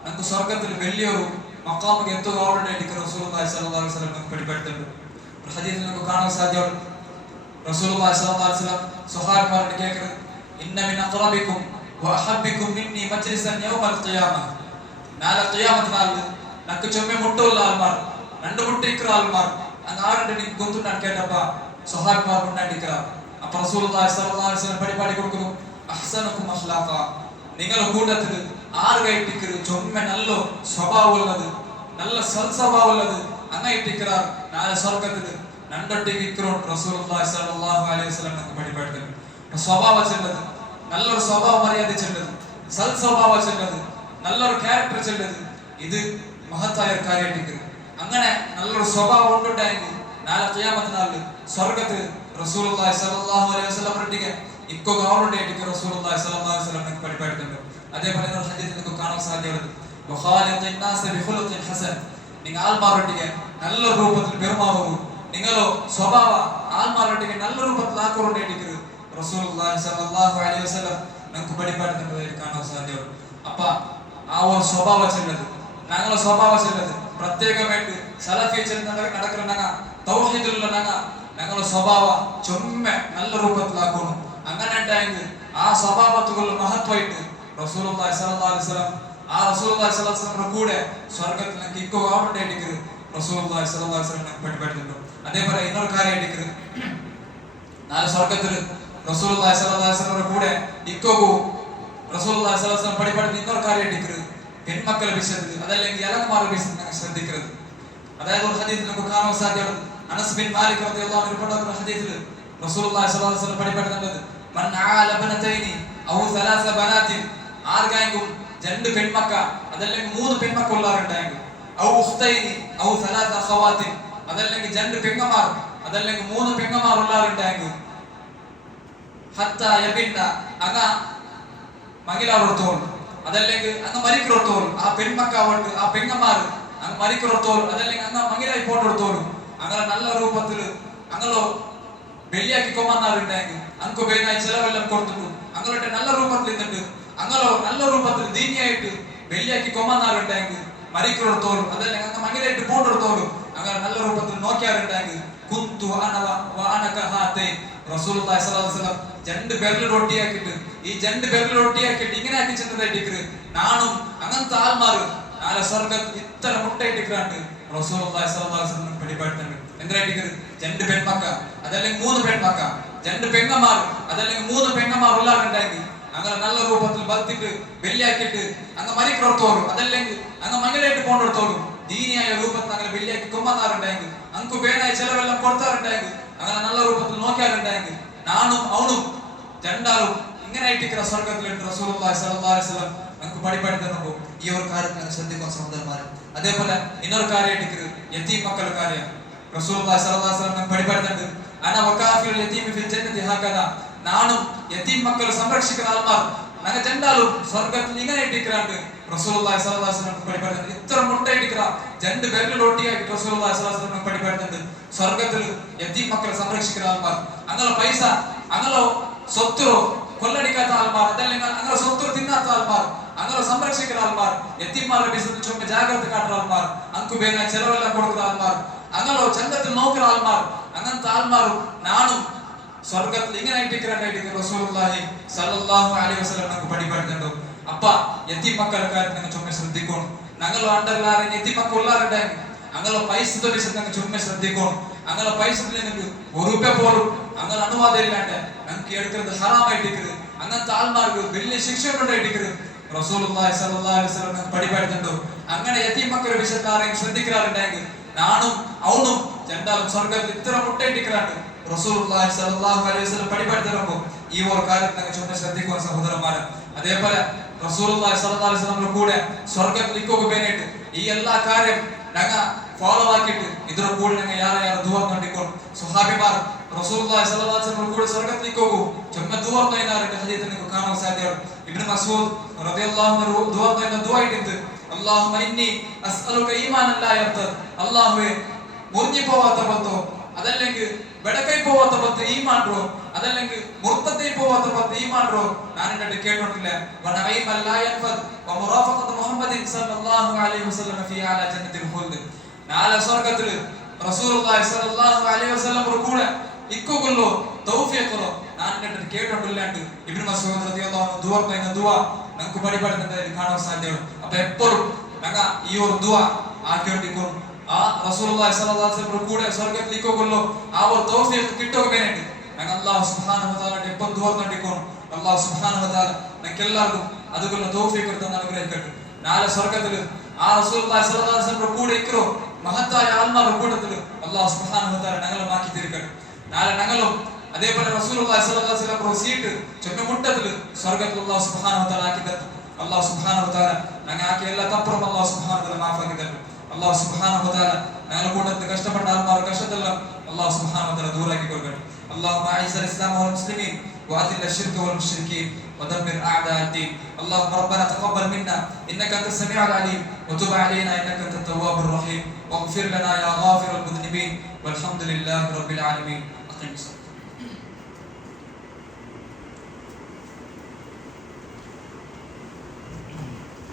ഞങ്ങൾക്ക് സ്വർഗത്തിൽ വലിയൊരു മഖാമിക്ക് എത്തുക റസൂലുള്ളാഹി സ്വല്ലല്ലാഹു അലൈഹി വസല്ലം നമുക്ക് പഠിപ്പെടുത്തുന്നുണ്ട്. ഒരു ഹദീസിൽ നമുക്ക് കാണാൻ സാധ്യമാണ്. റസൂലുള്ളാഹി സ്വല്ലല്ലാഹു അലൈഹി വസല്ലം സ്വഹാബിമാരോട് കേൾക്കുന്നത്, ഇന്ന മിൻ അഖറബിക്കും വഅഹബ്ബിക്കും മിന്നി മജ്ലിസൻ യൗമൽ ഖിയാമ. നാളെ ഖിയാമത്ത് നാളിൽ നക്ക് ചൊമ്മെ മുട്ടുള്ള ആൾമാർ, രണ്ട് മുട്ടിക്കുന്ന ആൾമാർ അങ്ങ് ആരുടെ ഗൊന്തുണ്ടാൻ കേട്ടപ്പ സ്വഹാബിമാർ ഉണ്ടാണ്ടിരിക്കുക. അപ്പൊ റസൂലുള്ളാഹി സ്വല്ലല്ലാഹു അലൈഹി വസല്ലം പരിപാടി കൊടുക്കുന്നു, അഹ്സനുക്കും അഖ്ലാഖ. നിങ്ങളുടെ കൂട്ടത്തിൽ ആറ് കൈട്ടിക്കരു ചൊമ്മെ നല്ല സ്വഭാവമുള്ളത്, നല്ല സൽസ്വഭാവമുള്ളത് അങ്ങയിട്ടിക്കാർ നാളെ സ്വർഗത്തിൽ നണ്ടൊട്ടിക്കോ. റസൂലുള്ളാഹി സ്വല്ലല്ലാഹു അലൈഹി വസല്ലം നമുക്ക് പരിപാടി സ്വഭാവ ചെല്ലത്, നല്ലൊരു സ്വഭാവ മര്യാദ ചെല്ലത്, സൽസ്വഭാവ ചെല്ലത്, നല്ലൊരു ക്യാരക്ടർ ചെല്ലത്, ഇത് മഹത്തായ ഒരു കാര്യമായിട്ട്. അങ്ങനെ നല്ലൊരു സ്വഭാവം ഉണ്ടുണ്ടായെങ്കിൽ നാളെ ഖിയാമത്ത് നാളിൽ സ്വർഗത്തിൽ റസൂലുള്ളാഹി സ്വല്ലല്ലാഹു അലൈഹി വസല്ലം റെഡിക്ക് ഇക്കോ ഗൗരവമായിട്ട് റസൂലുള്ളാഹി സ്വല്ലല്ലാഹു അലൈഹി വസല്ലം നമുക്ക് പരിപാടിയുണ്ട്. അതേപോലെ ഒരു ഹദീസിൽ നമുക്ക് കാണാൻ സാധ്യതയുള്ളത്, വഖാലിഖിൻ നാസ ബിഖുലുഖിൻ ഹസൻ. നിങ്ങൾ ആൾമാരൊട്ടിക്ക് നല്ല രൂപത്തിൽ പെരുമാറുന്നു, നിങ്ങളോ സ്വഭാവ ആൾമാരൊട്ടിക്ക് നല്ല രൂപത്തിൽ ആക്കുറുണ്ടായിട്ട് റസൂലുള്ളാഹി സ്വല്ലല്ലാഹു അലൈഹി വസല്ലം നമുക്ക് പരിപാടിയുണ്ട് കാണാൻ സാധ്യതയുണ്ട്. അപ്പ ആ ഒരു സ്വഭാവ ചെല്ലത്, ഞങ്ങളെ സ്വഭാവ ചെല്ലത് പ്രത്യേകമായിട്ട് സലഫി നടക്കുന്ന തൗഹീദിലുള്ള ഞങ്ങളെ സ്വഭാവ ചൊമ്മ നല്ല രൂപത്തിലാക്കുന്നു. അങ്ങനെ ഉണ്ടായെങ്കിൽ ആ സ്വഭാവത്തുകൾ മഹത്വമായിട്ട് റസൂലുള്ളാഹി സ്വല്ലല്ലാഹു അലൈഹി വസല്ലം ആ റസൂലുള്ളാഹി സ്വല്ലല്ലാഹു അലൈഹി വസല്ലം കൂടെ സ്വർഗ്ഗത്തിൽ നമുക്ക് ഇക്കോ ആവണ്ടായിട്ട് റസൂലുള്ളാഹി സ്വല്ലല്ലാഹു അലൈഹി വസല്ലം നമുക്ക് പഠിപ്പിക്കുന്നുണ്ട്. അതേപോലെ ഇന്നൊരു കാര്യമായിട്ട് നാളെ സ്വർഗ്ഗത്തിൽ റസൂലുള്ളാഹി സ്വല്ലല്ലാഹു അലൈഹി വസല്ലം കൂടെ ഇക്കോകു റസൂലുള്ളാഹി സ്വല്ലല്ലാഹു അലൈഹി വസല്ലം പഠിപ്പിക്കുന്ന ഇന്നൊരു കാര്യമായിട്ട് പെൺമക്കളെ വിഷയത്തിൽ അതല്ലെങ്കിൽ ഇളകുമാരുടെ വിഷയത്തിൽ ശ്രദ്ധിക്കുന്നത്. അതായത് ഒരു ഹദീസിൽ നമുക്ക് കാണാൻ സാധ്യതയുണ്ട്, അനസ് ബിൻ മാലിക് റളിയല്ലാഹു അൻഹു റിപ്പോർട്ട് ഹദീസിൽ റസൂലുള്ളാഹി സ്വല്ലല്ലാഹു അലൈഹി വസല്ലം പഠിപ്പിക്കുന്നത്, മൻ ആല ബനതൈനി ഔ സലാസ ബനാതിൻ. ആർക്കെങ്കിലും രണ്ട് പെൺമക്ക അതല്ലെങ്കിൽ മൂന്ന് പെൺമക്ക ഉള്ളവരുണ്ടെങ്കിൽ, ഔ ഉഖ്തൈനി ഔ സലാസ അഖവാതിൻ, അതല്ലെങ്കിൽ രണ്ട് പെങ്ങന്മാർ അതല്ലെങ്കിൽ മൂന്ന് പെങ്ങന്മാർ ഉള്ളവരുണ്ടെങ്കിൽ, ഹത്താ യബിന്ന അങ്ങ മകിലാവർത്തോൾ അതല്ലെങ്കിൽ അങ്ങ് മരിക്കുറത്തോൾ ആ പെൺമക്കാവുണ്ട് ആ പെങ്ങന്മാർ അങ്ങ് മരിക്കുറത്തോൾ അതല്ലെങ്കിൽ അങ്ങ് മകിലായി പോട്ടെടുത്തോളും അങ്ങനെ നല്ല രൂപത്തിൽ അങ്ങോ വെള്ളിയാക്കി കൊമ്മന്നാറുണ്ടെങ്കിൽ അങ്ങ് പേനായി ചെലവെല്ലാം കൊടുത്തിട്ടു അങ്ങനെ നല്ല രൂപത്തിൽ നിന്നിട്ട് അങ്ങോ നല്ല രൂപത്തിൽ ദീനിയായിട്ട് വെള്ളിയാക്കി കൊമ്മന്നാറുണ്ടെങ്കിൽ മരിക്കുറത്തോളും അതല്ലെങ്കിൽ അങ്ങ് മകിലായിട്ട് പോട്ടെടുത്തോളും അങ്ങനെ നല്ല രൂപത്തിൽ നോക്കിയാറുണ്ടെങ്കിൽ കുന്തു അനവ വഅനക ഹാതൈ. റസൂലുള്ളാഹി സ്വല്ലല്ലാഹു അലൈഹി വസല്ലം രണ്ട് വിരൽ റൊട്ടിയാക്കിട്ട് ഈ രണ്ട് വിരൽ റൊട്ടിയാക്കിട്ട് ഇങ്ങനെ ആക്കി ചെന്നതായിട്ട് നാണും അങ്ങനത്തെ ആൾമാർ നാളെ സ്വർഗ്ഗത്തിൽ ഇത്ര മുട്ടയിട്ടിക്കാണ്ട് റസൂലുള്ളാഹി സ്വല്ലല്ലാഹു അലൈഹി വസല്ലം പിടിപാടുന്നുണ്ട്. എന്തായിട്ട് രണ്ട് പെൺമക്ക അതല്ലെങ്കിൽ മൂന്ന് പെൺമക്ക, രണ്ട് പെങ്ങന്മാർ അതല്ലെങ്കിൽ മൂന്ന് പെങ്ങന്മാർ ഉള്ളവരുണ്ടെങ്കിൽ അങ്ങനെ നല്ല രൂപത്തിൽ ബത്തിട്ട് വെള്ളിയാക്കിയിട്ട് അങ്ങ് മരിക്കുറത്തോളും അതല്ലെങ്കിൽ അങ്ങ് മംഗലായിട്ട് പോകെടുത്തോളും ദീനിയായ രൂപത്തിൽ അങ്ങനെ വെള്ളിയാക്കി കൊമ്മന്നാറുണ്ടെങ്കിൽ അങ്ങ് പേനായി ചെലവെല്ലാം കൊടുത്താറുണ്ടെങ്കിൽ അങ്ങനെ നല്ല രൂപത്തിൽ നോക്കിയാറുണ്ടെങ്കിൽ നാണും അവണും രണ്ടാളും ഇങ്ങനെ ആയിട്ടിരിക്കുന്ന സ്വർഗത്തിലുണ്ട്. റസൂലുള്ളാഹി സ്വല്ലല്ലാഹു അലൈഹി വസല്ലം നമുക്ക് പഠിപ്പാടി തരുമ്പോ ഈ ഒരു കാര്യത്തിൽ ശ്രദ്ധിക്കുന്ന സഹോദരന്മാരെ. അതേപോലെ ഇന്നൊരു കാര്യമായിട്ട് യതീം മക്കളുടെ കാര്യം റസൂലുള്ളാഹി സ്വല്ലല്ലാഹു അലൈഹി വസല്ലം നമുക്ക് പഠിപ്പാടുന്നുണ്ട്. അന വകാഫിൽ യതീമി ഫിൽ ജന്നതി ഹകദ. നാണും യതീം മക്കളെ സംരക്ഷിക്കുന്ന ആൾമാർ ഞങ്ങൾ രണ്ടാളും സ്വർഗത്തിൽ ഇങ്ങനെ ഇട്ടിക്കാണ്ട് റസൂലുള്ളാഹി സ്വല്ലല്ലാഹു അലൈഹി വസല്ലം പഠിപ്പാടുന്നുണ്ട്. ഇത്ര മുട്ടയിട്ടിക്ക രണ്ട് പേരിൽ ഒട്ടിയായിട്ട് റസൂലുള്ളാഹി സ്വല്ലല്ലാഹു അലൈഹി വസല്ലം പഠിപ്പാടുന്നുണ്ട്. സ്വർഗത്തിൽ യതീം മക്കളെ സംരക്ഷിക്കുന്ന ആൾമാർ അങ്ങനെ പൈസ അങ്ങനെ സ്വത്ത് കൊള്ളടിക്കാത്ത ആൾമാർ അതല്ലെങ്കിൽ അങ്ങനെ സ്വത്ത് തിന്നാത്ത ആൾമാർ അങ്ങനെ സംരക്ഷിക്കുന്ന ആൾമാർ യതീംമാരുടെ വിഷയത്തിൽ ചുമ ജാഗ്രത കാട്ടുന്ന ആൾമാർ അങ്കു പേന ചെലവെല്ലാം കൊടുക്കുന്ന ആൾമാർ അങ്ങനെ ചന്തത്തിൽ നോക്കുന്ന ആൾമാർ അങ്ങനത്തെ ആൾമാരും നാണും സ്വർഗത്തിൽ ഇങ്ങനെ ഇട്ടിക്കാനായിട്ട് റസൂലുള്ളാഹി സ്വല്ലല്ലാഹു അലൈഹി വസല്ലം നമുക്ക് പഠിപ്പാടുന്നുണ്ടോ. അപ്പ യതീം മക്കളുടെ കാര്യം നിങ്ങൾ ചുമ ശ്രദ്ധിക്കണം. ഞങ്ങൾ അണ്ടർലാരെ യതീം മക്കൾ ഉള്ളവരുണ്ടെങ്കിൽ അങ്ങനെ പൈസത്തെ വിഷയത്തിൽ ചുമ ശ്രദ്ധിക്കണം. അങ്ങനെ പൈസത്തിൽ നിങ്ങൾക്ക് ഒരു രൂപ പോലും അങ്ങനെ അനുവാദം ഇല്ലാണ്ട് ഞങ്ങൾക്ക് എടുക്കുന്നത് ഹറാമായിട്ടിരിക്കുന്നത് അങ്ങനത്തെ ആൾമാർക്ക് വലിയ ശിക്ഷ കൊണ്ടായിട്ടിരിക്കുന്നത് റസൂലുള്ളാഹി സ്വല്ലല്ലാഹു അലൈഹി വസല്ലം പഠിപ്പാടുന്നുണ്ടോ. അങ്ങനെ യതീം മക്കളുടെ വിഷയത്തിൽ ആരെയും ശ്രദ്ധിക്കാറുണ്ടെങ്കിൽ നാണും അവണും രണ്ടാളും സ്വർഗത്തിൽ ഇത്ര മുട്ടയിട്ടിക്കാണ്ട് റസൂലുള്ളാഹി സ്വല്ലല്ലാഹു അലൈഹി വസല്ലം പഠിപ്പാടി തരുമ്പോ ഈ ഒരു കാര്യത്തിൽ ഞങ്ങൾ ചുമ ശ്രദ്ധിക്കുന്ന സഹോദരന്മാരെ. അതേപോലെ റസൂലുള്ളാഹി സ്വല്ലല്ലാഹു അലൈഹി വസല്ലം കൂടെ സ്വർഗത്തിൽ ഇക്കോക്ക് പേനായിട്ട് ഈ എല്ലാ കാര്യം ഞങ്ങൾ ഫോളോ ആക്കിയിട്ട് ഇതിന്റെ കൂടെ ഞങ്ങൾ ಯಾರು ദുആ കണ്ടിക്കോളും. സ്വഹാബിമാർ റസൂലുള്ളാഹി സ്വല്ലല്ലാഹു അലൈഹി വസല്ലം കൂടെ സ്വർഗ്ഗത്തിലേക്ക് പോകും ചുമ്മ ദുആ ചെയ്യുന്നവരുടെ ഹദീസിൽ നിങ്ങൾക്ക് കാണാൻ സാധ്യതയാണ്. ഇബ്നു മസ്ഊദ് റളിയല്ലാഹു അൻഹു ദുആ ചെയ്യുന്ന ദുആ ഇട്ടുണ്ട്, അല്ലാഹുമ്മ ഇന്നി അസ്അലുക ഈമാനൻ ലാ യർതദ്. അല്ലാഹുവേ മുറിഞ്ഞു പോവാത്ത പത്തോ അതല്ലെങ്കിൽ ಬೆಡಕೈ പോവാത്ത പത്ത് ഈമാൻറോ അതല്ലെങ്കിൽ മുർത്തതൈ പോവാത്ത പത്ത് ഈമാൻറോ ഞാൻ എന്നിട്ട് കേട്ടിട്ടില്ല. വനഈമൻ ലാ യൻഫദ് വമുറാഫഖത്തു മുഹമ്മദിൻ സല്ലല്ലാഹു അലൈഹി വസല്ലം ഫീ അലാ ജന്നത്തിൽ ഖുൽദ്. നാളെ സ്വർഗ്ഗത്തിൽ റസൂലുള്ളാഹി സ്വല്ലല്ലാഹു അലൈഹി വസല്ലം ಕೂಡ ಇಕ್ಕೋಗೊಲ್ಲೋ ತೌಫೀಕರೋ ನಾನು ನೆಟ್ಟ ಕೇಟೊಂಡಿಲ್ಲಾಂಡು ಇಬ್ನು ಮಸೂದ್ റളിയല്ലാഹു അൻഹു ദുആ പറയുന്ന ദുആ നമുക്ക് പഠിപ്പാടുന്നതായി കാണാൻ സാധ്യമാണ്. അപ്പൊ എപ്പോഴും ഞങ്ങ ഈ ഒരു ദുആ ആക്കിക്കൊണ്ടിരിക്കും. ആ റസൂലുള്ളാഹി സ്വല്ലല്ലാഹു അലൈഹി വസല്ലം കൂടെ സ്വർഗ്ഗത്തിൽ ഇക്ಕೋಗೊಲ್ಲೋ ആ ഒരു തൗഫീഖ് കിട്ടോകേനുണ്ട്. ഞങ്ങ അല്ലാഹു സുബ്ഹാനഹു വ തആല എപ്പോൾ ദുആ നടത്തിക്കും. അല്ലാഹു സുബ്ഹാനഹു വ തആല നമുക്കെല്ലാവർക്കും അതുകൊള്ള തൗഫീഖ് കൊടുത്ത് അനുഗ്രഹിക്കട്ടെ. നാളെ സ്വർഗ്ഗത്തിൽ ആ റസൂലുള്ളാഹി സ്വല്ലല്ലാഹു അലൈഹി വസല്ലം കൂടെ ഇക്രോ മഹത്തായ ആത്മാവ് കൂട്ടത്തിൽ അല്ലാഹു സുബ്ഹാനഹു വ തആല ഞങ്ങളെ മാറ്റി തീർക്കട്ടെ. നാളെ ഞങ്ങളും അതേപോലെ റസൂലുള്ളാഹി സ്വല്ലല്ലാഹു അലൈഹി വസല്ലം സീറ്റ് ചുറ്റുമുട്ടത്തിൽ സ്വർഗ്ഗത്തിൽ അല്ലാഹു സുബ്ഹാനഹു വ തആല ആക്കി തരും. അല്ലാഹു സുബ്ഹാനഹു വ തആല ഞങ്ങൾ ആക്കിയ എല്ലാ തപ്പുറം അല്ലാഹു സുബ്ഹാനഹു വ തആല മാഫാക്കി തരും. അല്ലാഹു സുബ്ഹാനഹു വ തആല ഞങ്ങളുടെ കൂട്ടത്തിൽ കഷ്ടപ്പെട്ട ആത്മാവ് കഷ്ടത്തെല്ലാം അല്ലാഹു സുബ്ഹാനഹു വ തആല ദൂരാക്കി കൊടുക്കട്ടെ. اللهم اعز الاسلام والمسلمين واذل الشرك والمشركين ودمر اعداء الدين. اللهم ربنا تقبل منا انك انت السميع العليم وتب علينا انك انت التواب الرحيم واغفر لنا يا غافر المذنبين والحمد لله رب العالمين. أقم الصلاة.